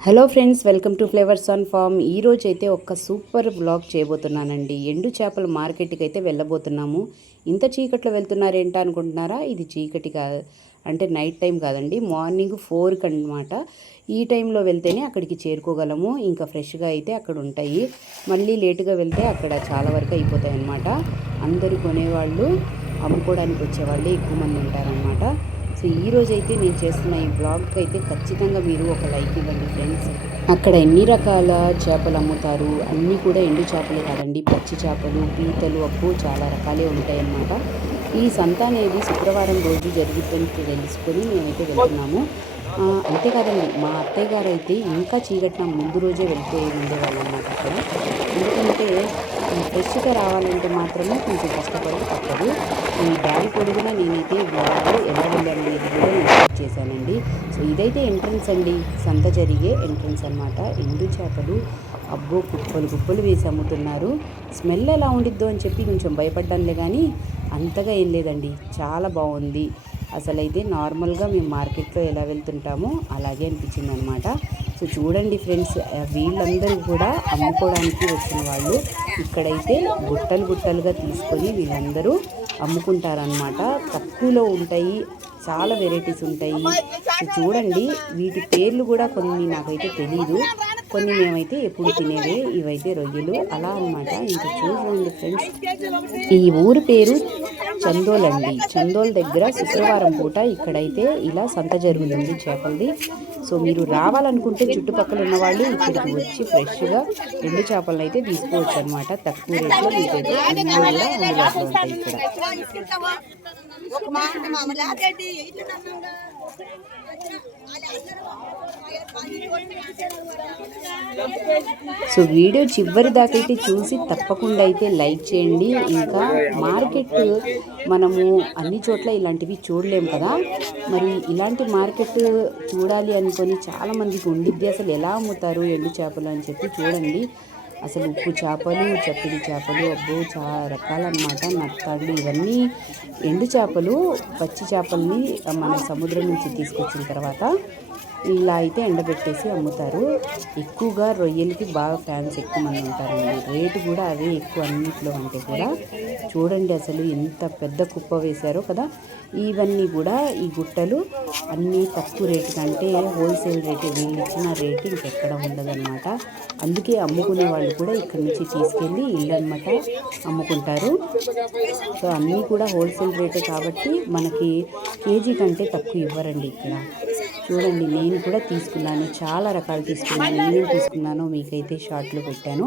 Hello friends welcome to flavours on farm ఈరోజు అయితే ఒక సూపర్ బ్లాగ్ చేయబోతున్నానండి. ఎండు చేపల మార్కెట్కి అయితే వెళ్ళబోతున్నాము. ఇంత చీకట్లో వెళ్తున్నారేంటా అనుకుంటున్నారా? ఇది చీకటి కాదు అంటే నైట్ టైం కాదండి మార్నింగ్ ఫోర్కి అనమాట ఈ టైంలో వెళ్తేనే అక్కడికి చేరుకోగలము. ఇంకా ఫ్రెష్గా అయితే అక్కడ ఉంటాయి. మళ్ళీ లేటుగా వెళ్తే అక్కడ చాలా వరకు అయిపోతాయి అన్నమాట అందరు కొనేవాళ్ళు అమ్ముకోవడానికి వచ్చేవాళ్ళు ఎక్కువ మంది ఉంటారనమాట సో ఈ అయితే నేను చేస్తున్న ఈ బ్లాగ్కి అయితే ఖచ్చితంగా మీరు ఒక లైక్ ఇవ్వండి ఫ్రెండ్స్. అక్కడ ఎన్ని రకాల చేపలు అమ్ముతారు? అన్నీ కూడా ఎండు చేపలే కాదండి పచ్చి చేపలు పీతలు అప్పు చాలా రకాలే ఉంటాయి అన్నమాట ఈ సంత అనేది శుక్రవారం రోజు జరుగుతుందని తెలుసుకొని మేమైతే వెళ్తున్నాము. అంతేకాదండి మా అత్తయ్య గారు అయితే ఇంకా చీకటిన ముందు రోజే వెళ్తే ఉండేవాళ్ళు అన్నమాట అక్కడ. ఎందుకంటే ఈ ఫ్రెష్గా రావాలంటే మాత్రమే కొంచెం కష్టపడి తప్పదు. ఈ బ్యాగ్ పొడుగునా నేనైతే బ్లాగ్ ఎలా వెళ్ళాను అనేది కూడా నేను షేర్ చేశానండి. సో ఇదైతే ఎంట్రన్స్ అండి. సంత జరిగే ఎంట్రన్స్ అనమాట ఎండు చేపలు అబ్బో కుప్పలు కుప్పలు వేసి అమ్ముతున్నారు. స్మెల్ ఎలా ఉండిద్దో అని చెప్పి కొంచెం భయపడ్డానులే కానీ అంతగా ఏం లేదండి. చాలా బాగుంది. అసలైతే నార్మల్గా మేము మార్కెట్లో ఎలా వెళ్తుంటామో అలాగే అనిపించింది అనమాట సో చూడండి ఫ్రెండ్స్ వీళ్ళందరూ కూడా అమ్ముకోవడానికి వచ్చిన వాళ్ళు. ఇక్కడైతే గుట్టలు గుట్టలుగా తీసుకొని వీళ్ళందరూ అమ్ముకుంటారనమాట తక్కువలో ఉంటాయి. చాలా వెరైటీస్ ఉంటాయి. చూడండి వీటి పేర్లు కూడా కొన్ని నాకైతే తెలియదు కొన్ని మేమైతే ఎప్పుడు తినేవి ఇవైతే రొయ్యలు అలా అన్నమాట. ఇంకా చూడండి ఫ్రెండ్స్ ఈ ఊరి పేరు చందోల్ అండి. చందోల్ దగ్గర శుక్రవారం పూట ఇక్కడైతే ఇలా సంత జరుగుతుంది చేపలది. సో మీరు రావాలనుకుంటే చుట్టుపక్కల ఉన్న వాళ్ళు ఇక్కడికి వచ్చి ఫ్రెష్గా రెండు చేపలను అయితే తీసుకోవచ్చు అనమాట తక్కువ రేట్లో మీకైతే అన్నీ కూడా అందుబాటులో ఉంటాయి ఇక్కడ. సో వీడియో చివరి దాకైతే చూసి తప్పకుండా అయితే లైక్ చేయండి. ఇంకా మార్కెట్ మనము అన్ని చోట్ల ఇలాంటివి చూడలేము కదా. మరి ఇలాంటి మార్కెట్ చూడాలి అనుకొని చాలామందికి ఉండిద్ది. అసలు ఎలా అమ్ముతారు ఎండు చేపలు అని చెప్పి చూడండి. అసలు ఉప్పు చేపలు చప్పిడి చేపలు అబ్బో చాలా రకాలన్నమాట. నత్తాళ్ళు ఇవన్నీ ఎండు చేపలు పచ్చి చేపల్ని మన సముద్రం నుంచి తీసుకొచ్చిన తర్వాత ఇలా అయితే ఎండబెట్టేసి అమ్ముతారు. ఎక్కువగా రొయ్యలకి బాగా ఫ్యాన్స్ ఎక్కువ మంది ఉంటారండి. రేటు కూడా అవే ఎక్కువ అన్నిట్లో అంటే కూడా. చూడండి అసలు ఎంత పెద్ద కుప్ప వేశారో కదా. ఇవన్నీ కూడా ఈ గుట్టలు అన్నీ తక్కువ రేటు కంటే హోల్సేల్ రేటు వీళ్ళు ఇచ్చిన రేటు ఇంకెక్కడ ఉండదన్నమాట. అందుకే అమ్ముకునే వాళ్ళు కూడా ఇక్కడ నుంచి తీసుకెళ్ళి ఇల్లు అనమాట అమ్ముకుంటారు. సో అన్నీ కూడా హోల్సేల్ రేటే కాబట్టి మనకి కేజీ కంటే తక్కువ ఇవ్వరండి ఇక్కడ. చూడండి నేను కూడా తీసుకున్నాను. చాలా రకాలు తీసుకున్నాను. నేను తీసుకున్నానో. మీకైతే షార్ట్లు పెట్టాను.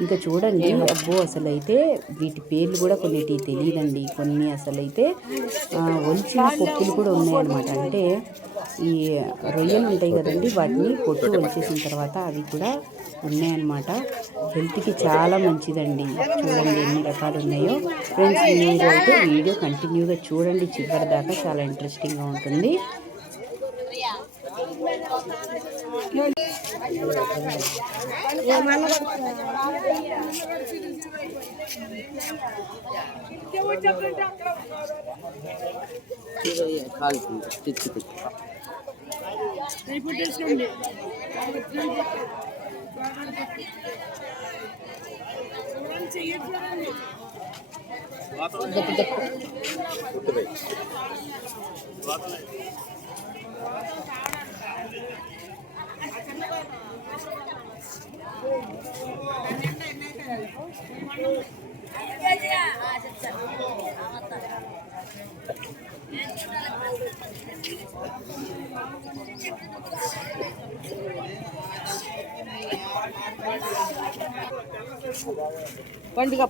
ఇంకా చూడండి అబ్బో అసలు అయితే వీటి పేర్లు కూడా కొన్నిటి తెలియదండి కొన్ని అసలు అయితే ఆ, ఒలిచిన పప్పులు కూడా ఉన్నాయన్నమాట. అంటే ఈ రొయ్యలు ఉంటాయి కదండి వాటిని పొట్టు వచ్చేసిన తర్వాత అవి కూడా ఉన్నాయన్నమాట. హెల్త్కి చాలా మంచిదండి. చూడండి ఎన్ని రకాలు ఉన్నాయో. ఫ్రెండ్స్ మీరు అయితే వీడియో కంటిన్యూగా చూడండి. చివరి దాకా చాలా ఇంట్రెస్టింగ్గా ఉంటుంది. కాలి తెచ్చి పండుగ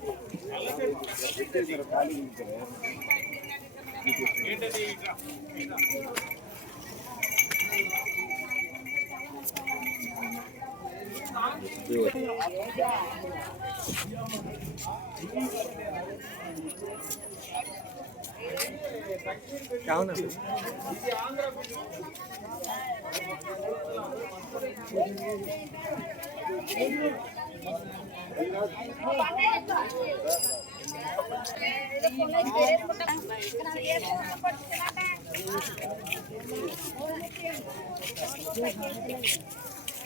ఏంటది Do it. Down. Thank you.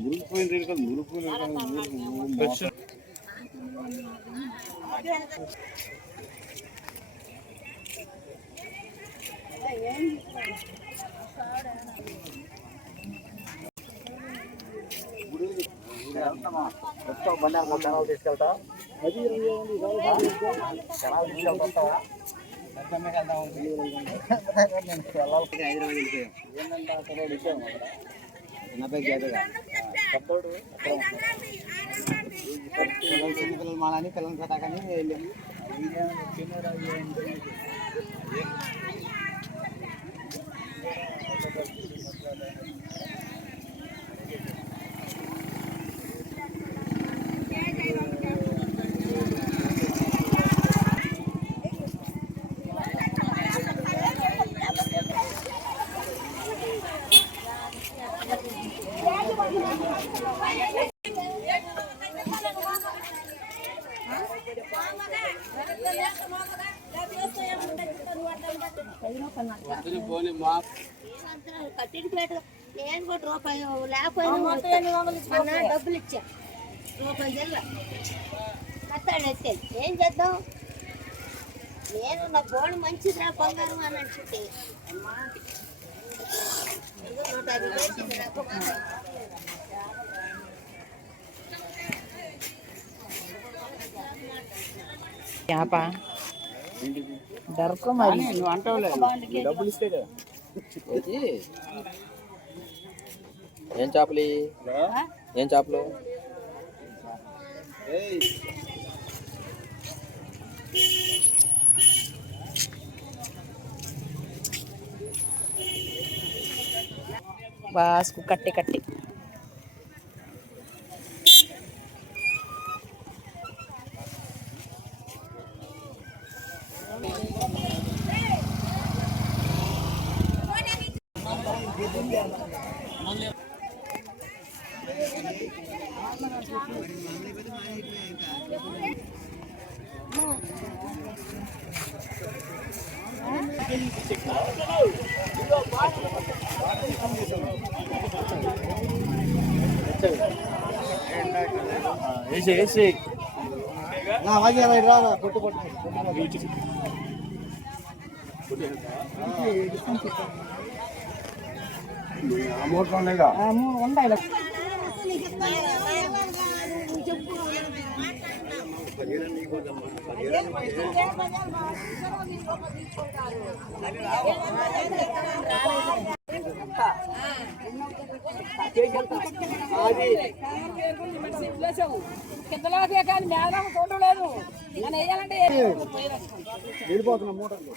మురిగిపోయిన రైలు కాదు మురిగిపోయిన రైలు కాదు, మురుగు- మోసం. పిల్లలు చిన్న పిల్లలు మాలని పిల్లలు కదా కానీ వెళ్ళాము కట్టినపేట నేను కూడా రూపాయి లేకపోయినా డబ్బులు ఇచ్చా. రూపాయి జిల్ల. ఏం చేద్దాం? నేను నా బోన్ మంచిదిరా బంగారం అని అంటే అమ్మా. ఇదిగో నూట యాభై వేసింది నాకు చేప దొరక మరి. నువ్వు అంటావులే. డబ్బులు ఇస్తే కదా. ఏది? ఏం చేపలు ఇవి? ఏం చేపలు బాస్కు కట్టి కట్టి వేసి వేసి నా వాగి రా రా కొట్టు కొట్టు అమౌంట్ ఉండేగా ఉండాలి వెళ్ళిపోతున్నా మూటలు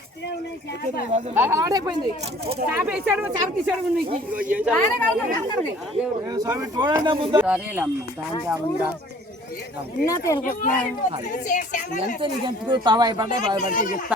స్వామి చూడండి ముందు ఎంత నీకు ఎంత తవాయి పడ్డాయి చెప్తా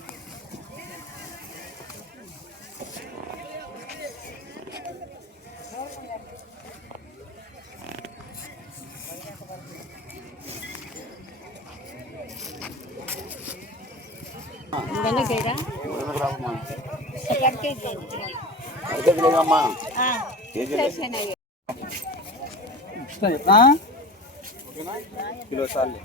అమ్మా కిలో సార్లు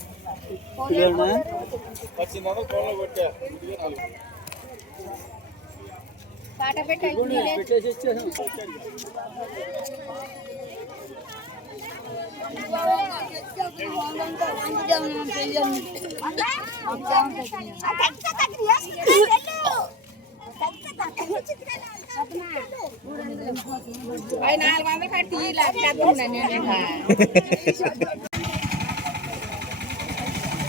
పాట పెట్టండి నాలుగు వందలు కట్టి నేను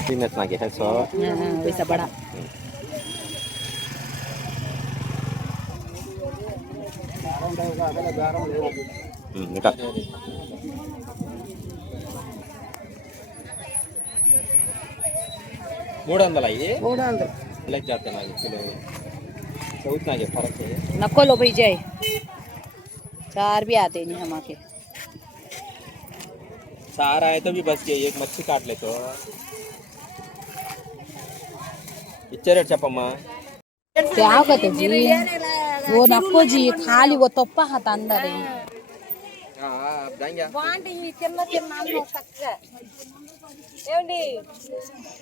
peanut lagi kan so bisa bada Hmm, enggak. మూడు వందలు అయ్యి మూడు వందలు లెక్క చేస్తా నాకు కిలో చదువుతున్నా ఫరక్ नको लो भाई जय चार भी आते नहीं हमारे सारा है तो भी बच गई एक मच्छी काट ले तो इच्छे रेट చెప్పమ్మా क्या कहते जी वो नको जी खाली वो तोप्पा हाथ अंदर है జాంగా బాగుంటాయి తిన్న తిన్నాను చక్కగా ఏమండి ఏమండి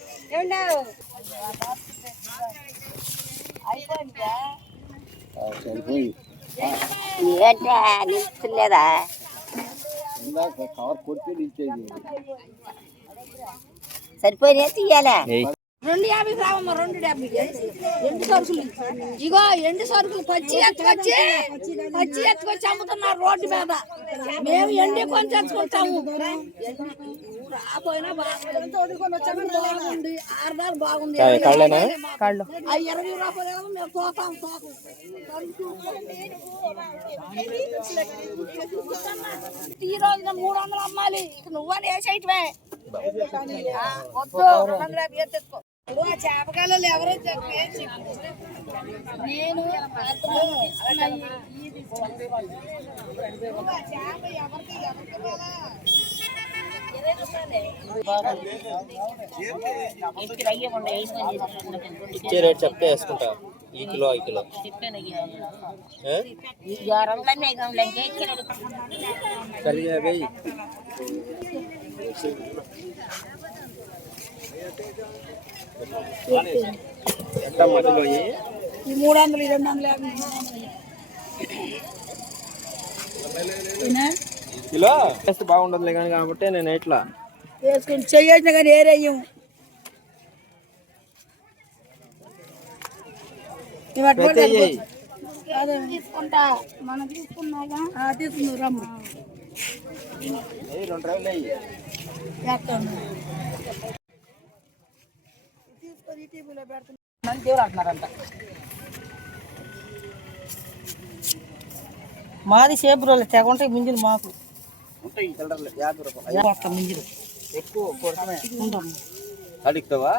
ఏంటా నిలుస్తలేదా కవర్ కొట్టి ఇచ్చేది సరిపోయినా తీయాలా? రెండు యాభై రావమ్మ రెండు యాభై. ఎండు సరుకులు. ఇగో ఎండు సరుకులు పచ్చి ఎత్తుకొచ్చి పచ్చి ఎత్తుకొచ్చి అమ్ముతున్నారు రోడ్డు మీద. మేము ఎండి కొని తెచ్చుకుంటాము కళ్ళేనా కళ్ళు ఈ రోజున మూడు వందలు అమ్మాలి ఇక నువ్వని వేసేయటమే వద్దు రెండు వందల యాభై తెచ్చుకో ఎవరో చెప్పే నేను చేప ఎవరికి ఎవరికి ఇచ్చే రేట్ చెప్తే వేసుకుంటా ఈ కిలో ఈ కిలో ఏ? సరిగా వెయ్యి ఎంత మధ్యలో ఇయ్యి. ఈ మూడు వందలు ఈ రెండు వందల యాభై కిలో టేస్ట్ బాగుండదులే కానీ కాబట్టి నేను ఎట్లా? వేసుకుని చెయ్యేసినా కానీ ఏరేయం. తీసుకుంటా. మనం రమ్మ. రెండు రోజులు మాది సేపు రోజులు తెగ ఉంటాయి మింజులు మాకు. ఉంటాయి చిల్లరలు, యాభై రూపాయలు. ఎక్కువ అడుగుతావా